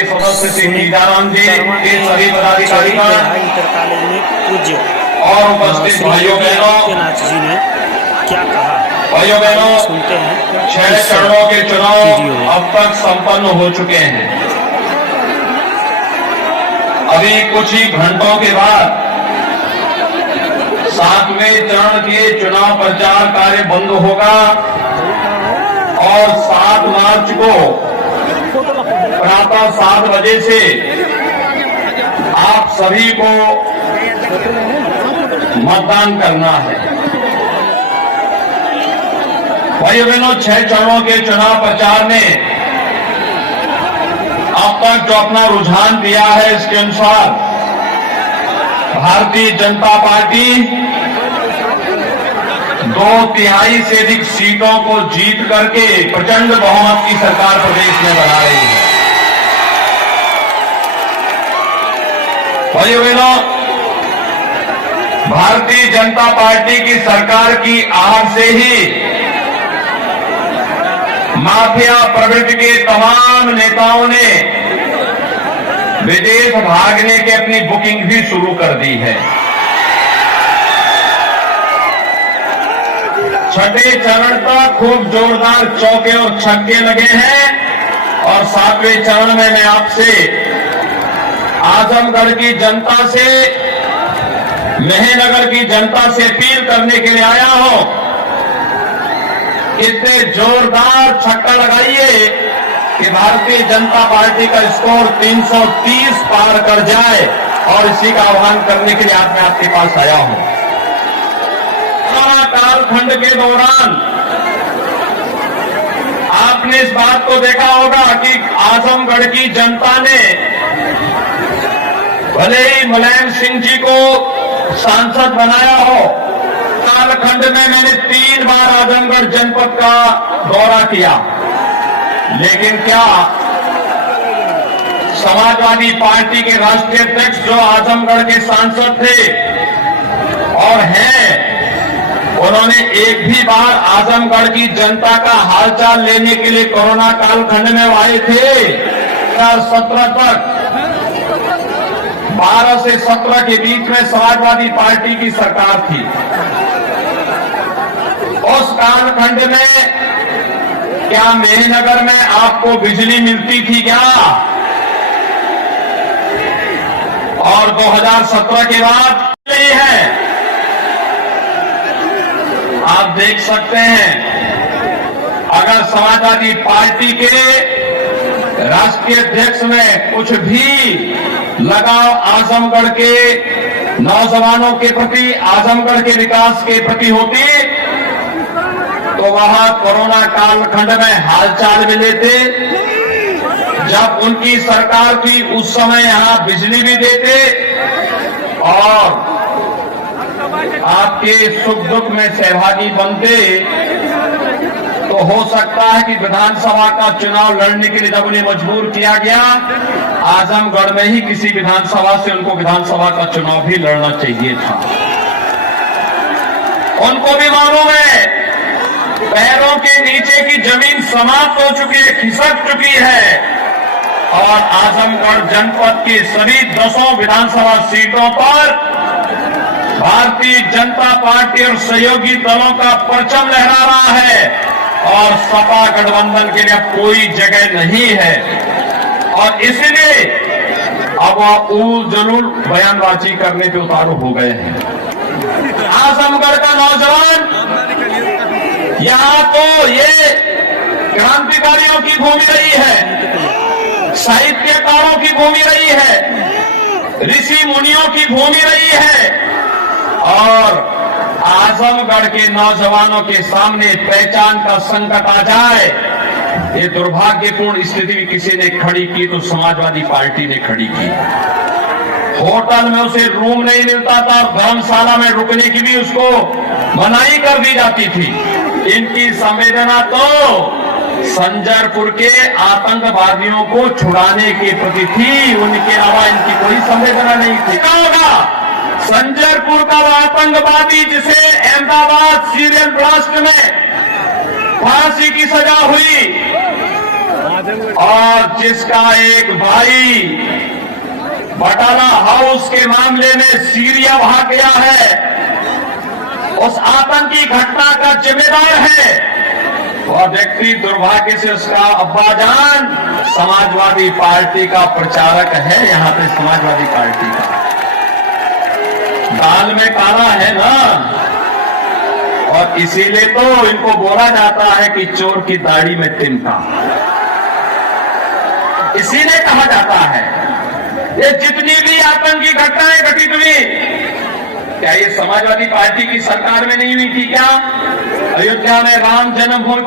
के सदस्य श्री सीताराम जी के सभी पदाधिकारीगण इंटर कॉलेज में पूज्य और उपस्थित भाइयों बहनों नाथ जी ने क्या कहा, भाइयों बहनों, सुनते हैं। 6 चरणों के चुनाव अब तक संपन्न हो चुके हैं। अभी कुछ ही घंटों के बाद 7वें चरण के चुनाव प्रचार कार्य बंद होगा और 7 मार्च को प्रातः 7 बजे से आप सभी को मतदान करना है। भाइयों बहनों, 6 चरणों के चुनाव प्रचार में अब तक जो अपना रुझान दिया है, इसके अनुसार भारतीय जनता पार्टी 2/3 से अधिक सीटों को जीत करके प्रचंड बहुमत की सरकार प्रदेश में बना रही है। भाइयों बहनों, भारतीय जनता पार्टी की सरकार की आड़ से ही माफिया प्रवृत्ति के तमाम नेताओं ने विदेश भागने की अपनी बुकिंग भी शुरू कर दी है। 6ठे चरण तक खूब जोरदार चौके और छक्के लगे हैं और 7वें चरण में मैं आपसे आजमगढ़ की जनता से, मेहनगर की जनता से अपील करने के लिए आया हूं। इतने जोरदार छक्का लगाइए कि भारतीय जनता पार्टी का स्कोर 330 पार कर जाए और इसी का आह्वान करने के लिए आज मैं आपके पास आया हूं। कोरोना कालखंड के दौरान आपने इस बात को देखा होगा कि आजमगढ़ की जनता ने भले ही मुलायम सिंह जी को सांसद बनाया हो, कालखंड में मैंने 3 बार आजमगढ़ जनपद का दौरा किया, लेकिन क्या समाजवादी पार्टी के राष्ट्रीय अध्यक्ष जो आजमगढ़ के सांसद थे और हैं, उन्होंने एक भी बार आजमगढ़ की जनता का हालचाल लेने के लिए कोरोना कालखंड में आए थे? 2017 तक 12 से 17 के बीच में समाजवादी पार्टी की सरकार थी। उस कालखंड में क्या मेहनगर में आपको बिजली मिलती थी क्या? और 2017 के बाद नहीं है। आप देख सकते हैं, अगर समाजवादी पार्टी के राष्ट्रीय अध्यक्ष में कुछ भी लगाव आजमगढ़ के नौजवानों के प्रति, आजमगढ़ के विकास के प्रति होती, तो वहां कोरोना कालखंड में हालचाल भी लेते। जब उनकी सरकार थी उस समय यहां बिजली भी देते और आपके सुख दुख में सहभागी बनते। तो हो सकता है कि विधानसभा का चुनाव लड़ने के लिए जब उन्हें मजबूर किया गया, आजमगढ़ में ही किसी विधानसभा से उनको विधानसभा का चुनाव भी लड़ना चाहिए था। उनको भी मालूम है पैरों के नीचे की जमीन समाप्त हो चुकी है, खिसक चुकी है और आजमगढ़ जनपद की सभी 10 विधानसभा सीटों पर भारतीय जनता पार्टी और सहयोगी दलों का परचम लहरा रहा है और सपा गठबंधन के लिए कोई जगह नहीं है। और इसलिए अब वह उल जलूल बयानबाजी करने पे उतारू हो गए हैं। आजमगढ़ का नौजवान यहां तो ये क्रांतिकारियों की भूमि रही है, साहित्यकारों की भूमि रही है, ऋषि मुनियों की भूमि रही है और आजमगढ़ के नौजवानों के सामने पहचान का संकट आ जाए, ये दुर्भाग्यपूर्ण स्थिति किसी ने खड़ी की तो समाजवादी पार्टी ने खड़ी की। होटल में उसे रूम नहीं मिलता था, धर्मशाला में रुकने की भी उसको मनाही कर दी जाती थी। इनकी संवेदना तो संजरपुर के आतंकवादियों को छुड़ाने के प्रति थी, उनके अलावा इनकी कोई संवेदना नहीं थी। क्या होगा? संजरपुर का आतंकवादी जिसे अहमदाबाद सीरियल ब्लास्ट में फांसी की सजा हुई, और जिसका एक भाई बटाला हाउस के मामले में सीरिया भाग गया है, उस आतंकी घटना का जिम्मेदार है वह व्यक्ति। दुर्भाग्य से उसका अब्बाजान समाजवादी पार्टी का प्रचारक है, यहां पे समाजवादी पार्टी का। दाल में काला है ना, और इसीलिए तो इनको बोला जाता है कि चोर की दाढ़ी में तिनका, इसीलिए कहा जाता है। ये जितनी भी आतंकी घटनाएं घटित हुई, क्या ये समाजवादी पार्टी की सरकार में नहीं हुई थी क्या? अयोध्या में राम जन्मभूमि